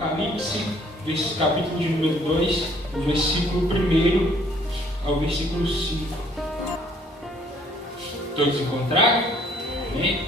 Apocalipse, capítulo de número 2, do versículo 1 ao versículo 5. Todos encontraram? Amém?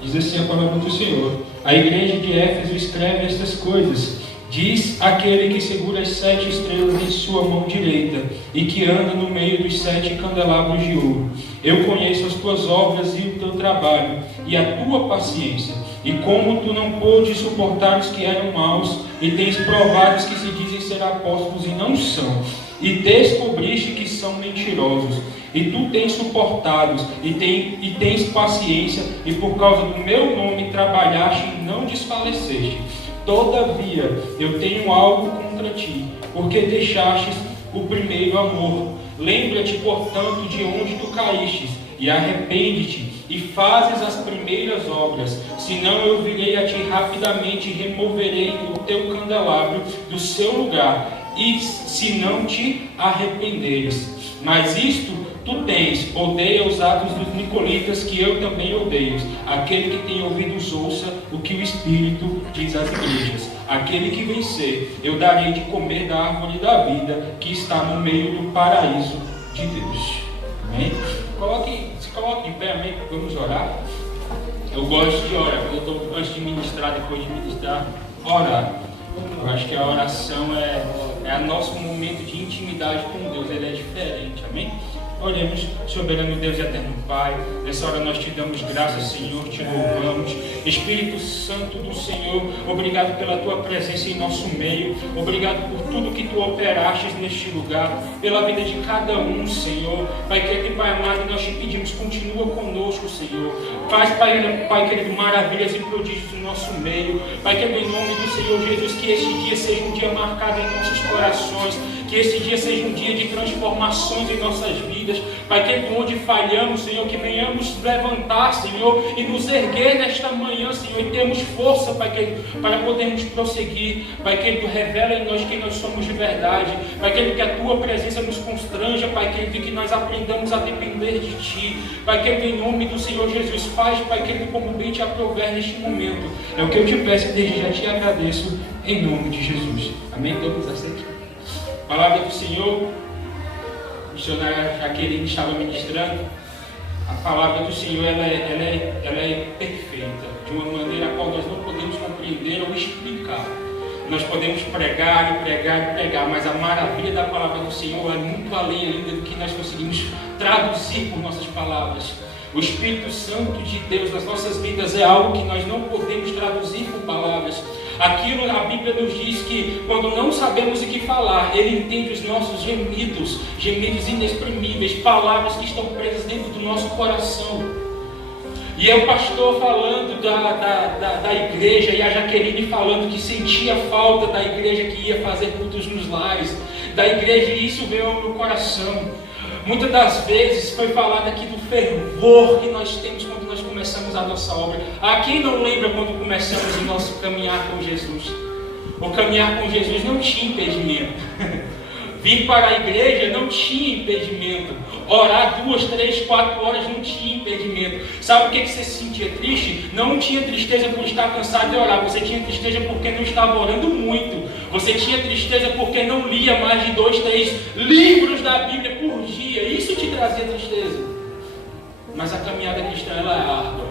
Diz assim a palavra do Senhor: a igreja de Éfeso escreve estas coisas. Diz aquele que segura as 7 estrelas em sua mão direita e que anda no meio dos 7 candelabros de ouro: eu conheço as tuas obras e o teu trabalho e a tua paciência, e como tu não pôdes suportar os que eram maus, e tens provado os que se dizem ser apóstolos e não são, e descobriste que são mentirosos, e tu tens suportado e tens paciência, e por causa do meu nome trabalhaste e não desfaleceste. Todavia eu tenho algo contra ti, porque deixastes o primeiro amor. Lembra-te, portanto, de onde tu caístes, e arrepende-te, e fazes as primeiras obras. Senão eu virei a ti rapidamente, e removerei o teu candelabro do seu lugar, e se não te arrependeres. Mas isto tu tens: odeia os atos dos nicolaítas, que eu também odeio. Aquele que tem ouvidos, ouça o que o Espírito diz às igrejas. Aquele que vencer, eu darei de comer da árvore da vida, que está no meio do paraíso de Deus. Amém? Se coloque em pé, amém? Vamos orar. Eu gosto de orar. Eu estou antes de ministrar, depois de ministrar, orar. Eu acho que a oração é o nosso momento de intimidade com Deus. Ele é diferente, amém? Oremos. Soberano Deus e eterno Pai, nessa hora nós te damos graças, Senhor, te louvamos. Espírito Santo do Senhor, obrigado pela tua presença em nosso meio, obrigado por tudo que tu operaste neste lugar, pela vida de cada um, Senhor. Pai querido, Pai amado, nós te pedimos, continua conosco, Senhor. Faz, Pai querido, maravilhas e prodígios no nosso meio. Pai querido, em nome do Senhor Jesus, que este dia seja um dia marcado em nossos corações, que esse dia seja um dia de transformações em nossas vidas. Pai querido, onde falhamos, Senhor, que venhamos levantar, Senhor, e nos erguer nesta manhã, Senhor, e termos força, Pai querido, para podermos prosseguir. Pai querido, revela em nós quem nós somos de verdade. Pai querido, que a tua presença nos constranja, Pai querido, e que nós aprendamos a depender de ti. Pai querido, em nome do Senhor Jesus, faz, Pai querido, como bem te aprouver neste momento. É o que eu te peço e desde já te agradeço, em nome de Jesus. Amém? Todos aceitam. Palavra do Senhor. O missionário Jaqueline estava ministrando. A palavra do Senhor ela é perfeita, de uma maneira a qual nós não podemos compreender ou explicar. Nós podemos pregar, mas a maravilha da palavra do Senhor é muito além ainda do que nós conseguimos traduzir por nossas palavras. O Espírito Santo de Deus nas nossas vidas é algo que nós não podemos traduzir por palavras. Aquilo, a Bíblia nos diz que quando não sabemos o que falar, Ele entende os nossos gemidos inexprimíveis, palavras que estão presas dentro do nosso coração. E é o pastor falando da igreja, e a Jaqueline falando que sentia falta da igreja que ia fazer cultos nos lares, da igreja, e isso veio ao meu coração. Muitas das vezes foi falado aqui do fervor que nós temos quando nós começamos a nossa obra. A quem não lembra quando começamos o nosso caminhar com Jesus? O caminhar com Jesus não tinha impedimento. Vir para a igreja não tinha impedimento. Orar 2, 3, 4 horas não tinha impedimento. Sabe o que você se sentia triste? Não tinha tristeza por estar cansado de orar. Você tinha tristeza porque não estava orando muito. Você tinha tristeza porque não lia mais de 2, 3 livros da Bíblia por dia. Isso te trazia tristeza. Mas a caminhada cristã ela é árdua.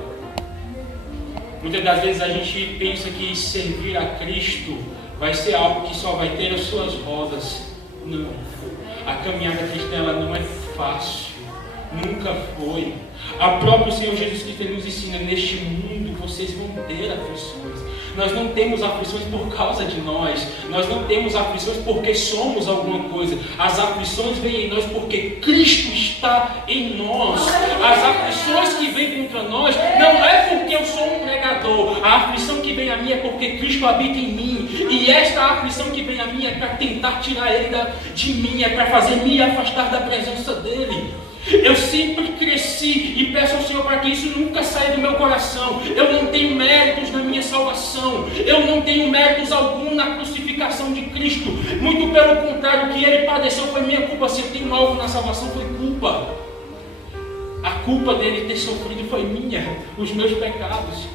Muitas das vezes a gente pensa que servir a Cristo vai ser algo que só vai ter as suas rodas. Não. A caminhada cristã ela não é fácil. Nunca foi. A próprio Senhor Jesus Cristo nos ensina: neste mundo vocês vão ter aflições. Nós não temos aflições por causa de nós. Nós não temos aflições porque somos alguma coisa. As aflições vêm em nós porque Cristo está em nós. As aflições que vêm contra nós não é porque eu sou um pregador. A aflição que vem a mim é porque Cristo habita em mim. E esta aflição que vem a mim é para tentar tirar Ele de mim. É para fazer me afastar da presença dEle. Eu sempre cresci e peço ao Senhor para que isso nunca saia do meu coração. Eu não tenho méritos na minha salvação. Eu não tenho méritos algum na crucificação de Cristo. Muito pelo contrário, o que Ele padeceu foi minha culpa. Se eu tenho algo na salvação, foi culpa. A culpa dele ter sofrido foi minha, os meus pecados.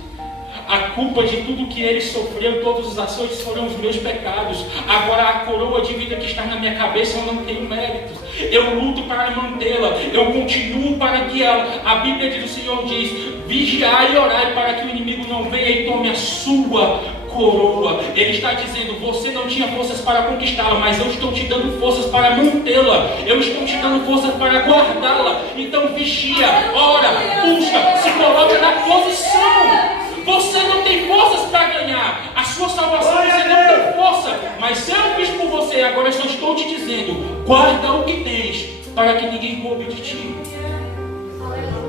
A culpa de tudo que ele sofreu, todos os açoites foram os meus pecados. Agora a coroa de vida que está na minha cabeça, eu não tenho méritos. Eu luto para mantê-la, eu continuo para guiá-la. A Bíblia do Senhor diz: vigiai e orai para que o inimigo não venha e tome a sua coroa. Ele está dizendo: você não tinha forças para conquistá-la, mas eu estou te dando forças para mantê-la. Eu estou te dando forças para guardá-la. Então vigia, ora, busca, se coloca na posição. Você não tem forças para ganhar a sua salvação, você não tem força, mas eu fiz por você. Agora eu só estou te dizendo: guarda o que tens, para que ninguém roube de ti.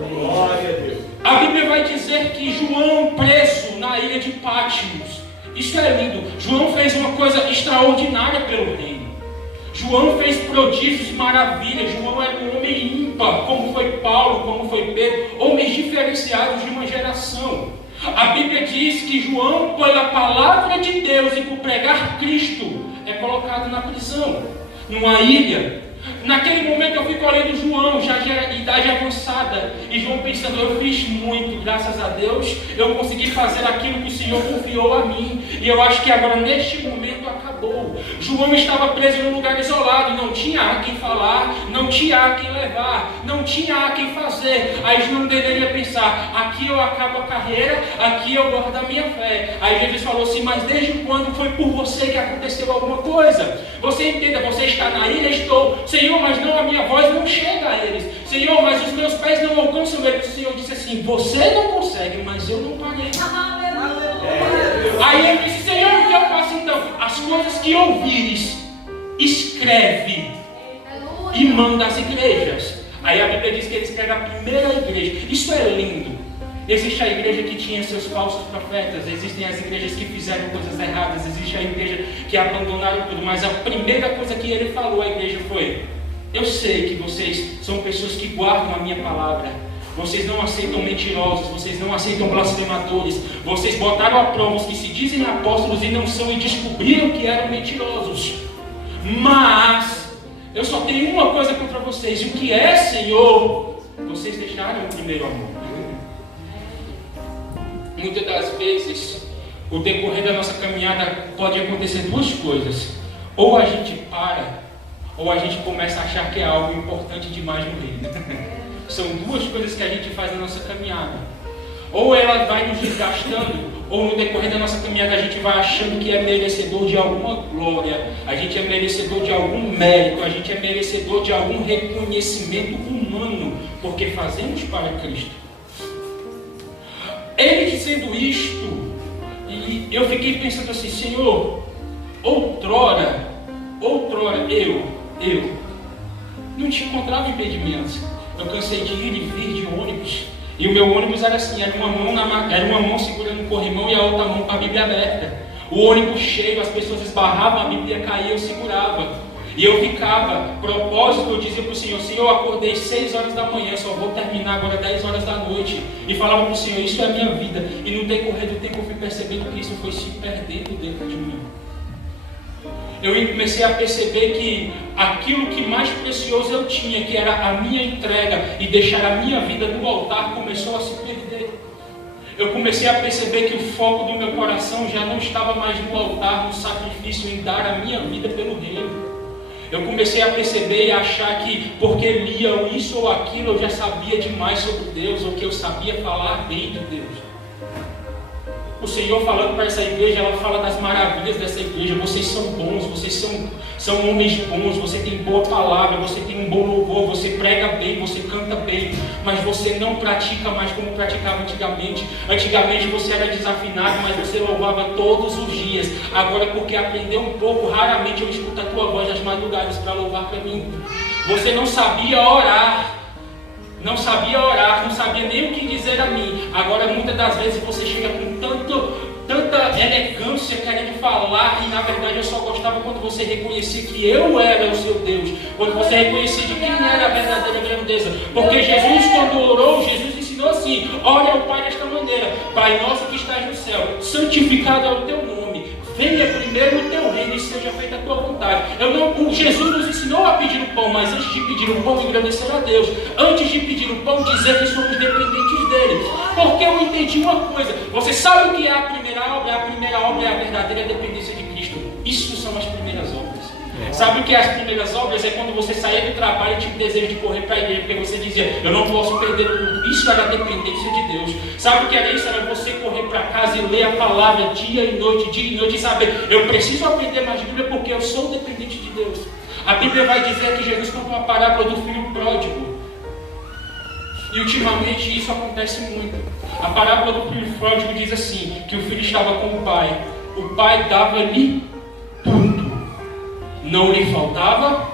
Glória a Deus. A Bíblia vai dizer que João, preso na ilha de Patmos, isso é lindo. João fez uma coisa extraordinária pelo reino. João fez prodígios e maravilhas. João era um homem ímpar, como foi Paulo, como foi Pedro, homens diferenciados de uma geração. A Bíblia diz que João, pela palavra de Deus e por pregar Cristo, é colocado na prisão, numa ilha. Naquele momento eu fico olhando João, já de idade avançada, e João pensando: eu fiz muito, graças a Deus, eu consegui fazer aquilo que o Senhor confiou a mim, e eu acho que agora neste momento acabou. João estava preso num lugar isolado, não tinha a quem falar, não tinha a quem levar, não tinha a quem fazer. Aí João deveria pensar: aqui eu acabo a carreira, aqui eu guardo a minha fé. Aí Jesus falou assim: mas desde quando foi por você que aconteceu alguma coisa? Você entenda, você está na ilha, estou. Senhor, mas não, a minha voz não chega a eles. Senhor, mas os meus pés não alcançam eles. O Senhor disse assim: você não consegue, mas eu não parei. Aí ele disse: Senhor, o que eu faço então? As coisas que ouvires, escreve e manda às igrejas. Aí a Bíblia diz que ele escreve a primeira igreja. Isso é lindo. Existe a igreja que tinha seus falsos profetas, existem as igrejas que fizeram coisas erradas, existe a igreja que abandonaram tudo, mas a primeira coisa que ele falou à igreja foi: eu sei que vocês são pessoas que guardam a minha palavra, vocês não aceitam mentirosos, vocês não aceitam blasfemadores, vocês botaram a prova os que se dizem apóstolos e não são, e descobriram que eram mentirosos. Mas eu só tenho uma coisa contra vocês: e o que é, Senhor? Vocês deixaram o primeiro amor. Muitas das vezes, o decorrer da nossa caminhada pode acontecer duas coisas: ou a gente para, ou a gente começa a achar que é algo importante demais no reino. São duas coisas que a gente faz na nossa caminhada. Ou ela vai nos desgastando, ou no decorrer da nossa caminhada a gente vai achando que é merecedor de alguma glória, a gente é merecedor de algum mérito, a gente é merecedor de algum reconhecimento humano, porque fazemos para Cristo. Ele dizendo isto, e eu fiquei pensando assim: Senhor, outrora eu não te encontrava impedimentos. Eu cansei de ir e vir de ônibus, e o meu ônibus era assim, era uma mão segurando o corrimão e a outra mão com a Bíblia aberta. O ônibus cheio, as pessoas esbarravam, a Bíblia caía, eu segurava. E eu ficava, propósito, eu dizia para o Senhor: Senhor, eu acordei 6 horas da manhã, só vou terminar agora 10 horas da noite. E falava para o Senhor: isso é a minha vida. E no decorrer do tempo eu fui percebendo que isso foi se perdendo dentro de mim. Eu comecei a perceber que aquilo que mais precioso eu tinha, que era a minha entrega e deixar a minha vida no altar, começou a se perder. Eu comecei a perceber que o foco do meu coração já não estava mais no altar, no sacrifício, em dar a minha vida pelo reino. Eu comecei a perceber e a achar que porque lia isso ou aquilo eu já sabia demais sobre Deus, ou que eu sabia falar bem de Deus. O Senhor falando para essa igreja, ela fala das maravilhas dessa igreja: vocês são bons, vocês são homens bons, você tem boa palavra, você tem um bom louvor, você prega bem, você canta bem, mas você não pratica mais como praticava antigamente. Antigamente você era desafinado, mas você louvava todos os dias. Agora, porque aprendeu um pouco, raramente eu escuto a tua voz nas madrugadas para louvar para mim. Você não sabia orar, não sabia nem o que dizer a mim. Agora, muitas das vezes você chega com tanta elegância querendo falar, e na verdade eu só gostava quando você reconhecia que eu era o seu Deus, quando você reconhecia de quem era a verdadeira grandeza. Porque Jesus, quando orou, Jesus ensinou assim: ore ao Pai desta maneira: Pai nosso que estás no céu, santificado é o teu nome, venha primeiro o teu reino e seja feita a tua vontade. Jesus nos ensinou a pedir o pão, mas antes de pedir o pão, agradecer a Deus. Antes de pedir o pão, dizer que somos dependentes dele. Porque eu entendi uma coisa. Você sabe o que é a primeira obra? A primeira obra é a verdadeira dependência de Cristo. Isso são as primeiras obras. Sabe o que é as primeiras obras? É quando você saía do trabalho e tinha o desejo de correr para a igreja, porque você dizia, eu não posso perder tudo. Isso era a dependência de Deus. Sabe o que era isso? Era você correr para casa e ler a palavra dia e noite, e saber, eu preciso aprender mais Bíblia porque eu sou dependente de Deus. A Bíblia vai dizer que Jesus conta uma parábola do filho pródigo. E ultimamente isso acontece muito. A parábola do filho pródigo diz assim, que o filho estava com o pai dava-lhe tudo. Não lhe faltava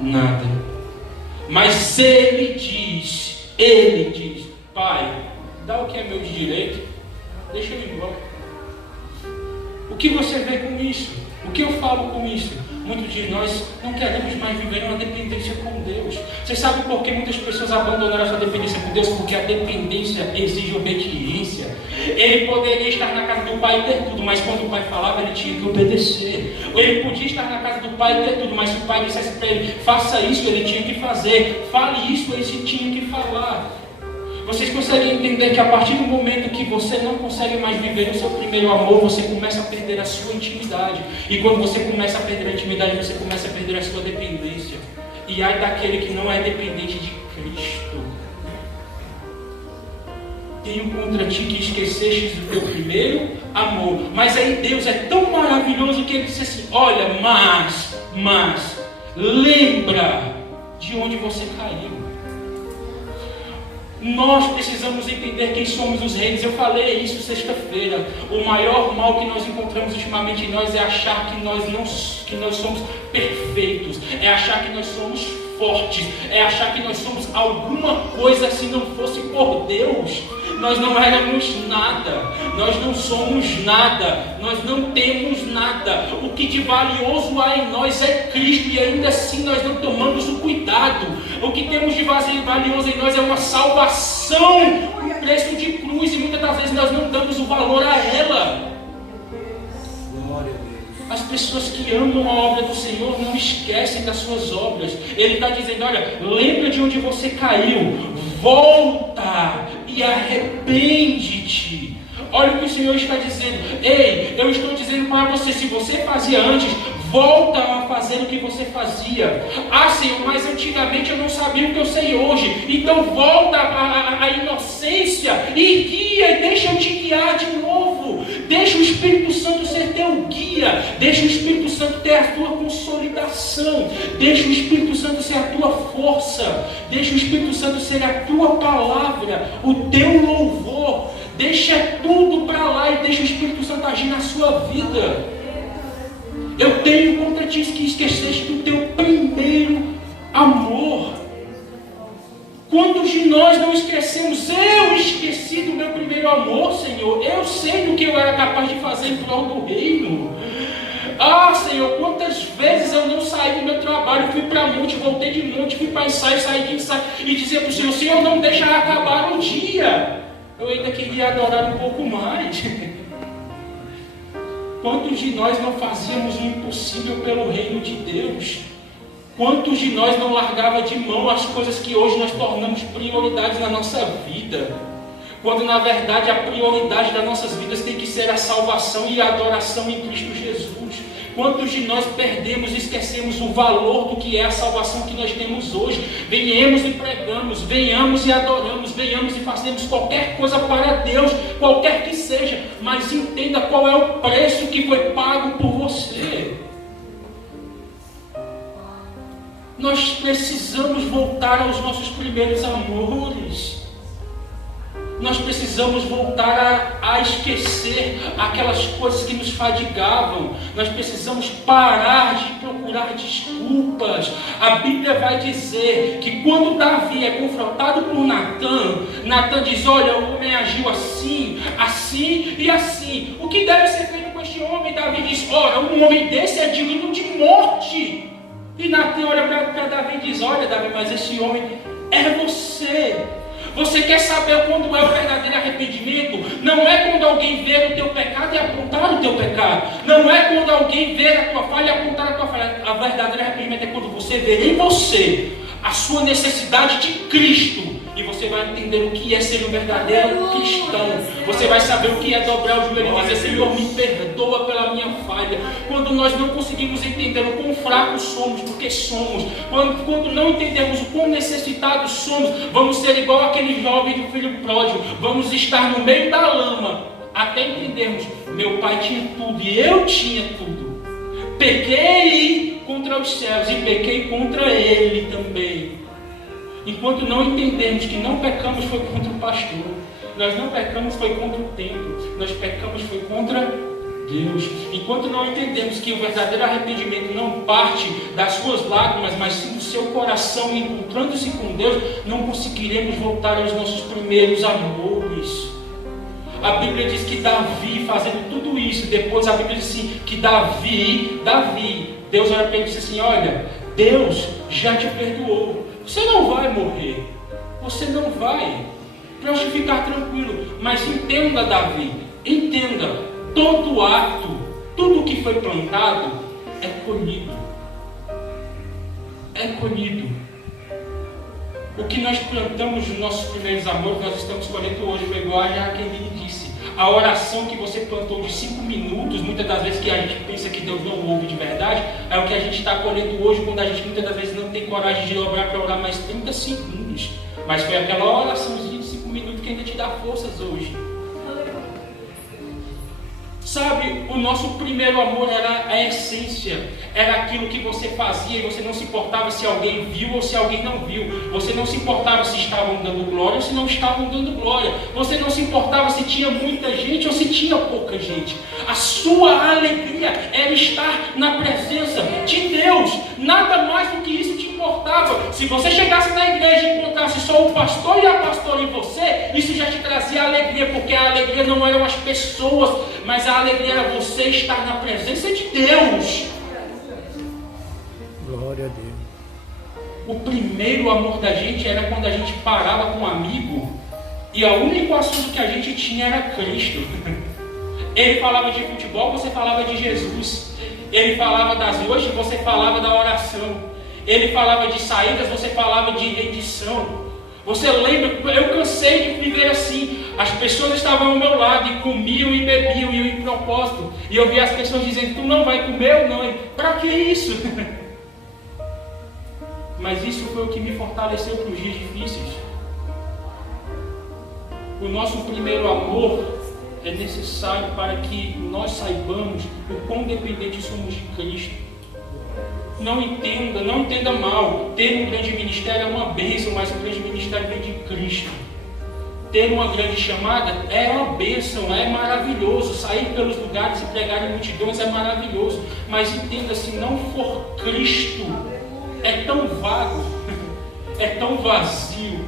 nada. Mas ele diz, pai, dá o que é meu de direito, deixa eu ir embora. O que você vê com isso? O que eu falo com isso? Muitos de nós não queremos mais viver uma dependência com Deus. Você sabe por que muitas pessoas abandonaram a sua dependência com Deus? Porque a dependência exige obediência. Ele poderia estar na casa do pai e ter tudo, mas quando o pai falava, ele tinha que obedecer. Ele podia estar na casa do pai e ter tudo, mas se o pai dissesse para ele, faça isso, ele tinha que fazer. Fale isso, ele tinha que falar. Vocês conseguem entender que a partir do momento que você não consegue mais viver o seu primeiro amor, você começa a perder a sua intimidade. E quando você começa a perder a intimidade, você começa a perder a sua dependência. E ai daquele que não é dependente de Cristo. Tenho contra ti que esqueceste do teu primeiro amor. Mas aí Deus é tão maravilhoso que ele disse assim, olha, mas, lembra de onde você caiu. Nós precisamos entender quem somos os reis. Eu falei isso sexta-feira. O maior mal que nós encontramos ultimamente em nós é achar que nós somos perfeitos. É achar que nós somos fortes. É achar que nós somos alguma coisa se não fosse por Deus. Nós não éramos nada. Nós não somos nada. Nós não temos nada. O que de valioso há em nós é Cristo. E ainda assim nós não tomamos o cuidado. O que temos de valioso em nós é uma salvação, um preço de cruz, e muitas das vezes nós não damos o valor a ela. As pessoas que amam a obra do Senhor não esquecem das suas obras. Ele está dizendo, olha, lembra de onde você caiu, volta e arrepende-te. Olha o que o Senhor está dizendo. Ei, eu estou dizendo para você, se você fazia antes, volta a fazer o que você fazia. Ah, Senhor, mas antigamente eu não sabia o que eu sei hoje. Então volta à inocência e guia, e deixa eu te guiar de novo. Deixa o Espírito Santo ser teu guia. Deixa o Espírito Santo ter a tua consolidação. Deixa o Espírito Santo ser a tua força. Deixa o Espírito Santo ser a tua palavra, o teu louvor. Deixa tudo para lá e deixa o Espírito Santo agir na sua vida. Eu tenho contra ti que esqueceste do teu primeiro amor. Quantos de nós não esquecemos? Eu esqueci do meu primeiro amor, Senhor. Eu sei do que eu era capaz de fazer em prol do reino. Ah, Senhor, quantas vezes eu não saí do meu trabalho, fui para monte, voltei de monte, fui para ensaio, saí de ensaio, e dizia para o Senhor, Senhor, não deixa acabar o dia. Eu ainda queria adorar um pouco mais. Quantos de nós não fazíamos o impossível pelo reino de Deus? Quantos de nós não largava de mão as coisas que hoje nós tornamos prioridades na nossa vida? Quando na verdade a prioridade das nossas vidas tem que ser a salvação e a adoração em Cristo Jesus. Quantos de nós perdemos e esquecemos o valor do que é a salvação que nós temos hoje? Venhamos e pregamos, venhamos e adoramos, venhamos e fazemos qualquer coisa para Deus, qualquer que seja, mas entenda qual é o preço que foi pago por você. Nós precisamos voltar aos nossos primeiros amores. Nós precisamos voltar a esquecer aquelas coisas que nos fadigavam. Nós precisamos parar de procurar desculpas. A Bíblia vai dizer que quando Davi é confrontado por Natan diz, olha, o homem agiu assim, assim e assim. O que deve ser feito com este homem? Davi diz, olha, um homem desse é digno de morte. E Natan olha para Davi e diz, olha Davi, mas esse homem é você. Você quer saber quando é o verdadeiro arrependimento? Não é quando alguém vê o teu pecado e apontar o teu pecado. Não é quando alguém vê a tua falha e apontar a tua falha. A verdadeira arrependimento é quando você vê em você a sua necessidade de Cristo. E você vai entender o que é ser um verdadeiro cristão. Você vai saber o que é dobrar o joelho e dizer: Senhor, me perdoa pela minha falha. Quando nós não conseguimos entender o quão fracos somos, porque somos. Quando não entendemos o quão necessitados somos, vamos ser igual aquele jovem do filho pródigo. Vamos estar no meio da lama, até entendermos: meu pai tinha tudo e eu tinha tudo. Pequei contra os céus e pequei contra ele também. Enquanto não entendemos que não pecamos foi contra o pastor, nós não pecamos foi contra o templo, nós pecamos foi contra Deus. Enquanto não entendemos que o verdadeiro arrependimento não parte das suas lágrimas, mas sim do seu coração encontrando-se com Deus, não conseguiremos voltar aos nossos primeiros amores. A Bíblia diz que Davi, fazendo tudo isso, depois a Bíblia diz assim, que Davi, Deus olha para ele e disse assim: olha, Deus já te perdoou. Você não vai morrer. Você não vai. Para você ficar tranquilo. Mas entenda, Davi. Entenda. Todo ato, tudo que foi plantado, é colhido. É colhido. O que nós plantamos nos nossos primeiros amores, nós estamos colhendo hoje. Foi igual a Jaqueline disse. A oração que você plantou de 5 minutos, muitas das vezes que a gente pensa que Deus não ouve de verdade, é o que a gente está colhendo hoje, quando a gente muitas das vezes não tem coragem de dobrar para orar mais 30 segundos. Mas foi aquela oraçãozinha de 5 minutos que ainda te dá forças hoje. Sabe, o nosso primeiro amor era a essência, era aquilo que você fazia e você não se importava se alguém viu ou se alguém não viu. Você não se importava se estavam dando glória ou se não estavam dando glória. Você não se importava se tinha muita gente ou se tinha pouca gente. A sua alegria era estar na presença de Deus. Nada mais do que isso te importava. Se você chegasse na igreja e encontrasse só o pastor e a pastora em você, isso já te trazia alegria, porque a alegria não eram as pessoas, mas a alegria era você estar na presença de Deus. Glória a Deus. O primeiro amor da gente era quando a gente parava com um amigo e o único assunto que a gente tinha era Cristo. Ele falava de futebol, você falava de Jesus. Ele falava das noites, você falava da oração. Ele falava de saídas, você falava de rendição. Você lembra? Eu cansei de viver assim. As pessoas estavam ao meu lado e comiam e bebiam e eu em propósito. E eu via as pessoas dizendo: tu não vai comer ou não? Para que isso? Mas isso foi o que me fortaleceu para os dias difíceis. O nosso primeiro amor é necessário para que nós saibamos o quão dependentes somos de Cristo. Não entenda mal. Ter um grande ministério é uma bênção, mas um grande ministério vem de Cristo. Ter uma grande chamada é uma bênção, é maravilhoso. Sair pelos lugares e pregar em multidões é maravilhoso. Mas entenda, se não for Cristo, é tão vago, é tão vazio.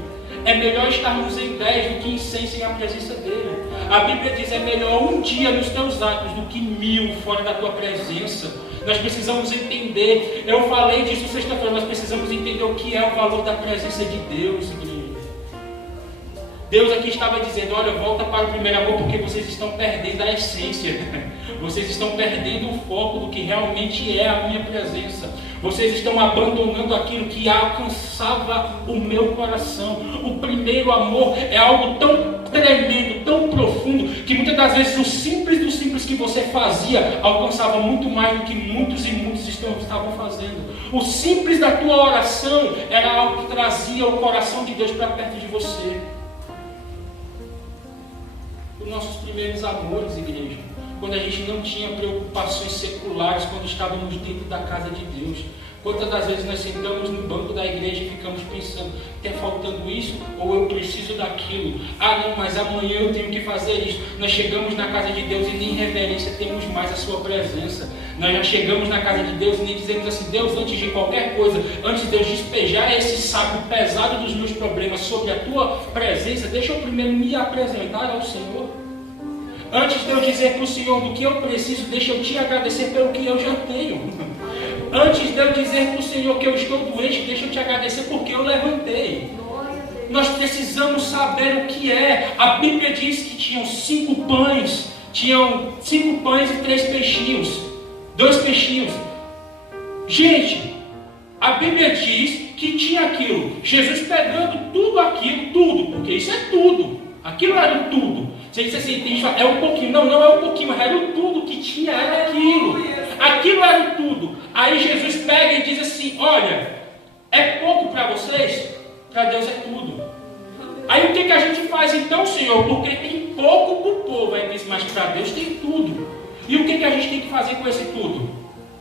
É melhor estarmos em 10 do que em 100 sem a presença dele. A Bíblia diz: é melhor um dia nos teus atos do que 1000 fora da tua presença. Nós precisamos entender, eu falei disso sexta-feira, nós precisamos entender o que é o valor da presença de Deus, igreja. Deus aqui estava dizendo: olha, volta para o primeiro amor, porque vocês estão perdendo a essência. Vocês estão perdendo o foco do que realmente é a minha presença. Vocês estão abandonando aquilo que alcançava o meu coração. O primeiro amor é algo tão tremendo, tão profundo, que muitas das vezes o simples do simples que você fazia alcançava muito mais do que muitos e muitos estavam fazendo. O simples da tua oração era algo que trazia o coração de Deus para perto de você. Os nossos primeiros amores, igreja, quando a gente não tinha preocupações seculares, quando estávamos dentro da casa de Deus. Quantas das vezes nós sentamos no banco da igreja e ficamos pensando: está faltando isso ou eu preciso daquilo? Ah não, mas amanhã eu tenho que fazer isso. Nós chegamos na casa de Deus e nem reverência temos mais a sua presença. Nós já chegamos na casa de Deus e nem dizemos assim: Deus, antes de qualquer coisa, antes de Deus despejar esse saco pesado dos meus problemas sobre a tua presença, deixa eu primeiro me apresentar ao Senhor. Antes de eu dizer para o Senhor do que eu preciso, deixa eu te agradecer pelo que eu já tenho. Antes de eu dizer para o Senhor que eu estou doente, deixa eu te agradecer porque eu levantei. nós precisamos saber o que é. A Bíblia diz que tinham 5 pães e 3 peixinhos, 2 peixinhos. Gente, a Bíblia diz que tinha aquilo, Jesus pegando tudo aquilo, tudo, porque isso é tudo, aquilo era o tudo. Você disse assim, tem gente que fala, é um pouquinho, não é um pouquinho, mas era o tudo que tinha, era aquilo era o tudo. Aí Jesus pega e diz assim, olha, é pouco para vocês, para Deus é tudo. Aí o que a gente faz então, Senhor? Porque tem pouco para o povo, aí diz, mas para Deus tem tudo. E o que a gente tem que fazer com esse tudo?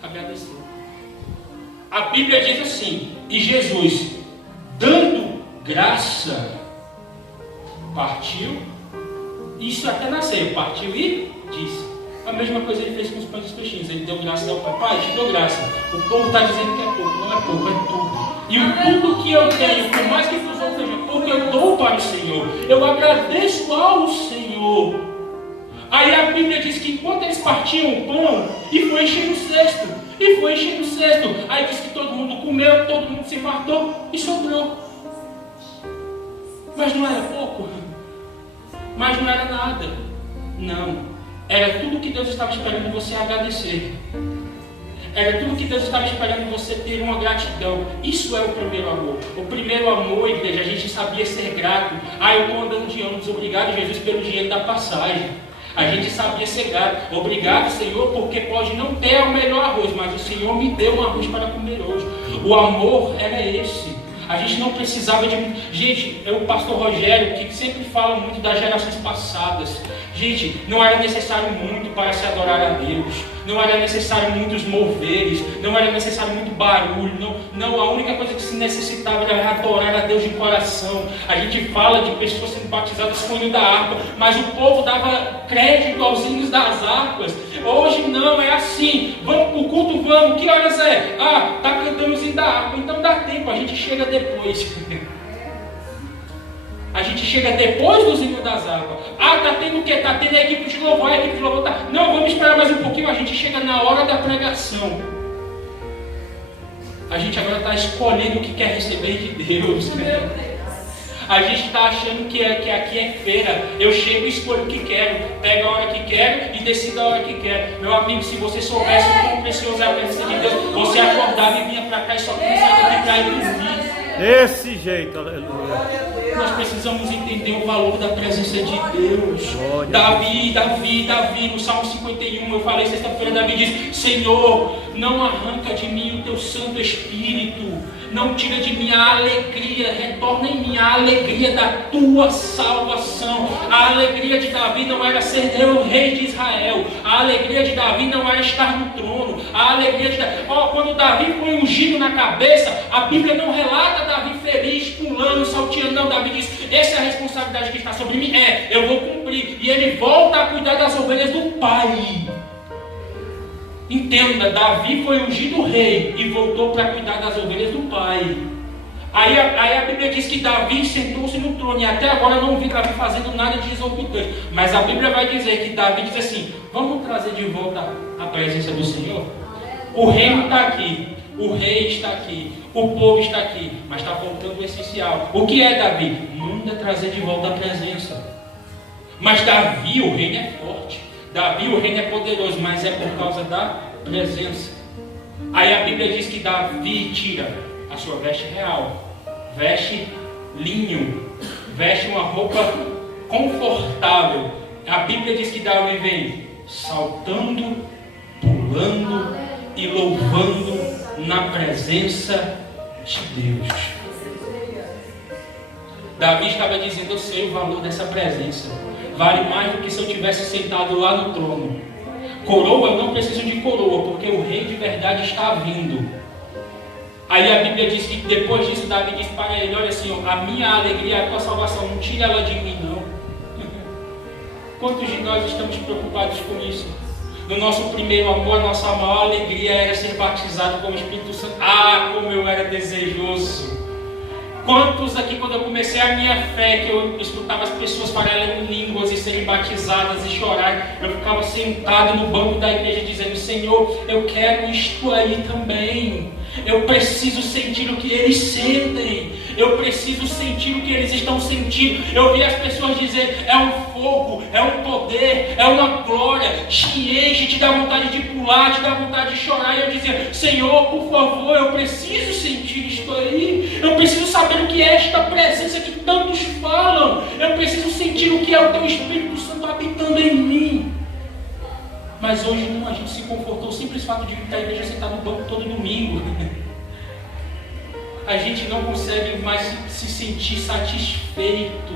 Agradecer. A Bíblia diz assim, e Jesus, dando graça, partiu, isso até na ceia, partiu e disse. A mesma coisa ele fez com os pães e os peixinhos, ele deu graça ao Pai. Pai, te dou graça. O povo está dizendo que é pouco, não é pouco, é tudo. E o tudo que eu tenho, por mais que os outros sejam pouco, eu dou para o Senhor. Eu agradeço ao Senhor. Aí a Bíblia diz que enquanto eles partiam o pão, e foi enchendo o cesto, aí diz que todo mundo comeu, todo mundo se fartou e sobrou. Mas não era pouco, mas não era nada, não, era tudo que Deus estava esperando você agradecer, era tudo que Deus estava esperando você ter uma gratidão. Isso é o primeiro amor. O primeiro amor, igreja, a gente sabia ser grato. Eu estou andando de ônibus, obrigado Jesus pelo dinheiro da passagem. A gente sabia ser grato. Obrigado, Senhor, porque pode não ter o melhor arroz, mas o Senhor me deu um arroz para comer hoje. O amor era esse. A gente não precisava de... Gente, o pastor Rogério, que sempre fala muito das gerações passadas. Gente, não era necessário muito para se adorar a Deus. Não era necessário muitos moveres. Não era necessário muito barulho. Não, a única coisa que se necessitava era adorar a Deus de coração. A gente fala de pessoas sendo batizadas com o hino da harpa, mas o povo dava crédito aos hinos das harpas. Hoje não, é assim. Vamos para o culto, vamos. Que horas é? Está cantando os hinos da harpa. Então dá tempo, a gente chega depois. A gente chega depois dos hinos das harpas. Está tendo o quê? Está tendo a equipe de louvor, tá. Não, vamos esperar mais um pouquinho, a gente chega na hora da pregação. A gente agora está escolhendo o que quer receber de Deus. A gente está achando que aqui é feira. Eu chego e escolho o que quero, pego a hora que quero e decido a hora que quero. Meu amigo, se você soubesse o quão precioso é a presença de Deus, você acordava e vinha para cá e só pensava daqui para ir dormir. Desse jeito, aleluia. Nós precisamos entender o valor da presença de Deus. Davi, no Salmo 51, eu falei sexta-feira, Davi diz, Senhor, não arranca de mim o teu Santo Espírito, não tira de mim a alegria, retorna em mim a alegria da tua salvação. A alegria de Davi não era ser o rei de Israel, a alegria de Davi não era estar no trono, a alegria de Davi, quando Davi foi ungido na cabeça, a Bíblia não relata Davi feliz, pulando, salteando, não, Davi diz, essa é a responsabilidade que está sobre mim, eu vou cumprir, e ele volta a cuidar das ovelhas do Pai. Entenda, Davi foi ungido rei e voltou para cuidar das ovelhas do Pai. Aí a Bíblia diz que Davi sentou-se no trono, e até agora eu não vi Davi fazendo nada de exorbitante, mas a Bíblia vai dizer que Davi diz assim, vamos trazer de volta a presença do Senhor? O reino está aqui, o rei está aqui, o povo está aqui, mas está faltando o essencial. O que é, Davi? Manda trazer de volta a presença. Mas Davi, o reino é forte, Davi, o reino é poderoso, mas é por causa da presença. Aí a Bíblia diz que Davi tira a sua veste real, veste linho, veste uma roupa confortável. A Bíblia diz que Davi vem saltando, pulando e louvando na presença de Deus. Davi estava dizendo, eu sei o valor dessa presença, vale mais do que se eu tivesse sentado lá no trono. Coroa, eu não preciso de coroa, porque o rei de verdade está vindo. Aí a Bíblia diz que depois disso Davi diz para ele, olha assim, a minha alegria é a tua salvação, não tira ela de mim não. Quantos de nós estamos preocupados com isso? No nosso primeiro amor, a nossa maior alegria era ser batizado com o Espírito Santo. Como eu era desejoso. Quantos aqui, quando eu comecei a minha fé, que eu escutava as pessoas falarem em línguas e serem batizadas e chorar, eu ficava sentado no banco da igreja dizendo, Senhor, eu quero isto aí também. Eu preciso sentir o que eles sentem. Eu preciso sentir o que eles estão sentindo. Eu vi as pessoas dizer, é um fogo, é um poder, é uma glória, te enche, te dá vontade de pular, te dá vontade de chorar. E eu dizia, Senhor, por favor, eu preciso sentir isto aí. Eu preciso saber o que é esta presença que tantos falam. Eu preciso sentir o que é o teu Espírito Santo habitando em mim. Mas hoje não, a gente se confortou. O simples fato de ir para a igreja sentar no banco todo domingo. A gente não consegue mais se sentir satisfeito.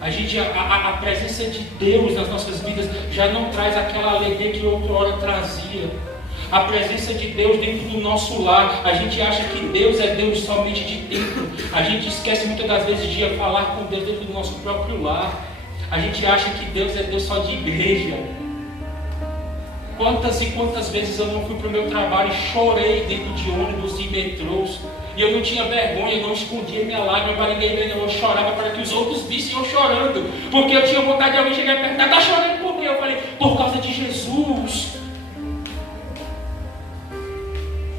A presença de Deus nas nossas vidas já não traz aquela alegria que outrora trazia. A presença de Deus dentro do nosso lar. A gente acha que Deus é Deus somente de dentro. A gente esquece muitas das vezes de falar com Deus dentro do nosso próprio lar. A gente acha que Deus é Deus só de igreja. Quantas e quantas vezes eu não fui para o meu trabalho e chorei dentro de ônibus e metrôs. E eu não tinha vergonha, eu não escondia minha lágrima para ninguém ver, eu chorava para que os outros vissem eu chorando. Porque eu tinha vontade de alguém chegar e perguntar, está chorando por quê? Eu falei, por causa de Jesus.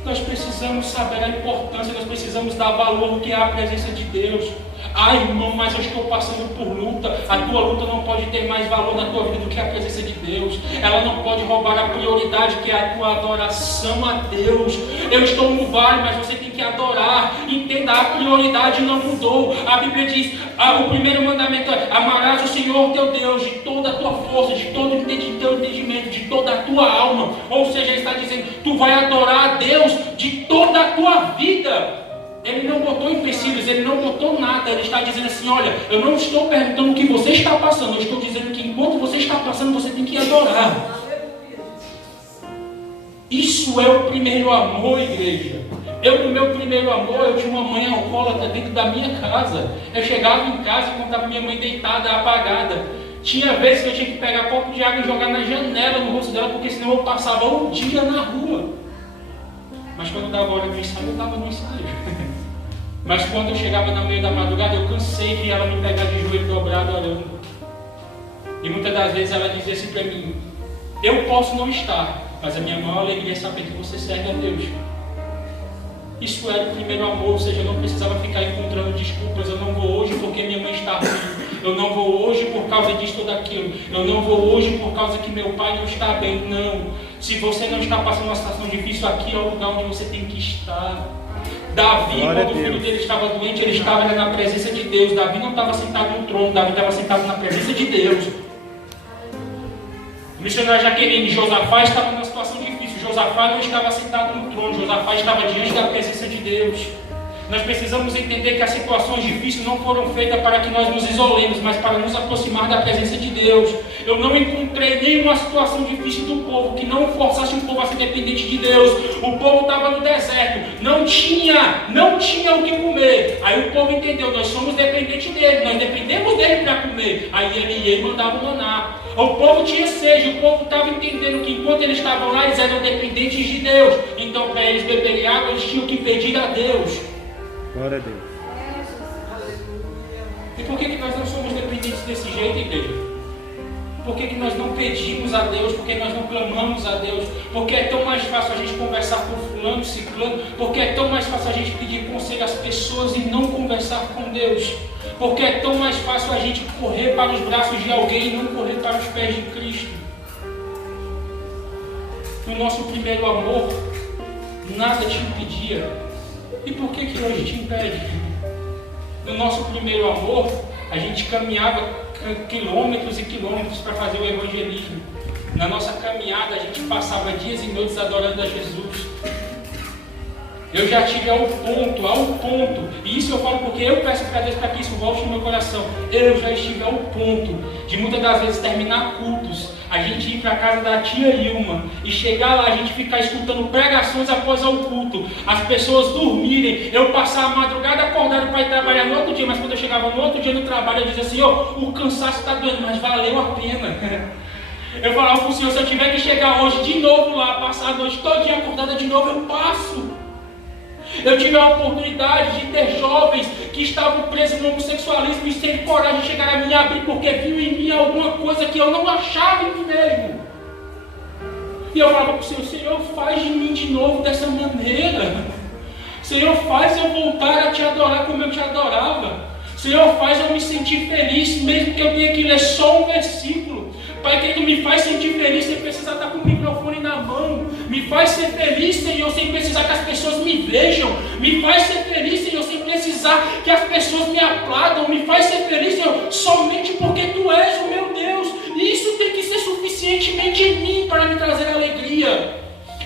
Nós precisamos saber a importância, nós precisamos dar valor ao que é a presença de Deus. Ah, irmão, mas eu estou passando por luta. A tua luta não pode ter mais valor na tua vida do que a presença de Deus. Ela não pode roubar a prioridade que é a tua adoração a Deus. Eu estou no vale, mas você tem que adorar. Entenda, a prioridade não mudou. A Bíblia diz, o primeiro mandamento é, amarás o Senhor teu Deus de toda a tua força, de todo o teu entendimento, de toda a tua alma. Ou seja, ele está dizendo, tu vai adorar a Deus de toda a tua vida. Ele não botou empecilhos, ele não botou nada. Ele está dizendo assim, olha, eu não estou perguntando o que você está passando. Eu estou dizendo que enquanto você está passando, você tem que adorar. Isso é o primeiro amor, igreja. Eu, no meu primeiro amor, eu tinha uma mãe alcoólatra dentro da minha casa. Eu chegava em casa e encontrava minha mãe deitada, apagada. Tinha vezes que eu tinha que pegar copo de água e jogar na janela no rosto dela, porque senão eu passava um dia na rua. Mas quando dava hora do ensaio, eu estava no ensaio. Mas quando eu chegava no meio da madrugada, eu cansei de ela me pegar de joelho dobrado orando. E muitas das vezes ela dizia assim para mim, eu posso não estar, mas a minha maior alegria é saber que você serve a Deus. Isso era o primeiro amor, ou seja, eu não precisava ficar encontrando desculpas. Eu não vou hoje porque minha mãe está ruim. Eu não vou hoje por causa disso ou daquilo. Eu não vou hoje por causa que meu pai não está bem. Não. Se você não está passando uma situação difícil, aqui é o lugar onde você tem que estar. Davi, quando o filho dele estava doente, ele estava na presença de Deus. Davi não estava sentado no trono, Davi estava sentado na presença de Deus. O missionário Jaqueline, Josafá estava numa situação difícil. Josafá não estava sentado no trono, Josafá estava diante da presença de Deus. Nós precisamos entender que as situações difíceis não foram feitas para que nós nos isolemos, mas para nos aproximar da presença de Deus. Eu não encontrei nenhuma situação difícil do povo que não forçasse o povo a ser dependente de Deus. O povo estava no deserto, não tinha o que comer. Aí o povo entendeu, nós somos dependentes dele, nós dependemos dele para comer. Aí ele mandava o maná. O povo tinha sede, o povo estava entendendo que enquanto eles estavam lá, eles eram dependentes de Deus. Então, para eles beberem água, eles tinham que pedir a Deus. Glória a Deus. E por que nós não somos dependentes desse jeito, igreja? Por que nós não pedimos a Deus? Por que nós não clamamos a Deus? Porque é tão mais fácil a gente conversar com fulano, ciclano. Porque é tão mais fácil a gente pedir conselho às pessoas e não conversar com Deus. Porque é tão mais fácil a gente correr para os braços de alguém e não correr para os pés de Cristo. No nosso primeiro amor, nada te impedia. E por que hoje te impede? No nosso primeiro amor, a gente caminhava quilômetros e quilômetros para fazer o evangelismo. Na nossa caminhada, a gente passava dias e noites adorando a Jesus. Eu já tive ao ponto, e isso eu falo porque eu peço para Deus para que isso volte no meu coração. Eu já estive ao ponto de muitas das vezes terminar cultos, a gente ir para a casa da tia Ilma e chegar lá, a gente ficar escutando pregações após o culto, as pessoas dormirem, eu passar a madrugada acordado para ir trabalhar no outro dia, mas quando eu chegava no outro dia no trabalho, eu dizia assim, o cansaço está doendo, mas valeu a pena. Eu falava para o Senhor, se eu tiver que chegar hoje de novo lá, passar a noite todo dia acordada de novo, eu passo. Eu tive a oportunidade de ter jovens que estavam presos no homossexualismo e sem coragem de chegar a mim e abrir porque viu em mim alguma coisa que eu não achava em mim mesmo. E eu falava para o Senhor: Senhor, faz de mim de novo dessa maneira. Senhor, faz eu voltar a te adorar como eu te adorava. Senhor, faz eu me sentir feliz, mesmo que eu tenha que ler só um versículo. Pai querido, me faz sentir feliz sem precisar estar com o microfone na mão. Me faz ser feliz, Senhor, sem precisar que as pessoas me vejam. Me faz ser feliz, Senhor, sem precisar que as pessoas me aplaudam. Me faz ser feliz, Senhor, somente porque Tu és o meu Deus. E isso tem que ser suficientemente em mim para me trazer alegria.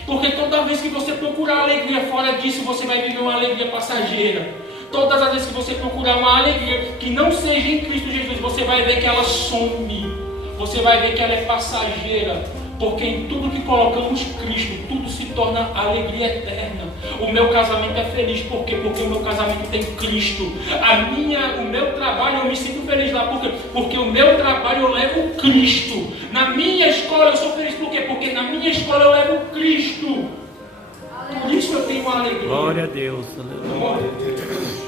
Porque toda vez que você procurar alegria fora disso, você vai viver uma alegria passageira. Todas as vezes que você procurar uma alegria que não seja em Cristo Jesus, você vai ver que ela some. Você vai ver que ela é passageira. Porque em tudo que colocamos Cristo, tudo se torna alegria eterna. O meu casamento é feliz. Por quê? Porque o meu casamento tem Cristo. O meu trabalho, eu me sinto feliz lá. Por quê? Porque o meu trabalho eu levo Cristo. Na minha escola eu sou feliz. Por quê? Porque na minha escola eu levo Cristo. Por isso eu tenho uma alegria. Glória a Deus. Aleluia.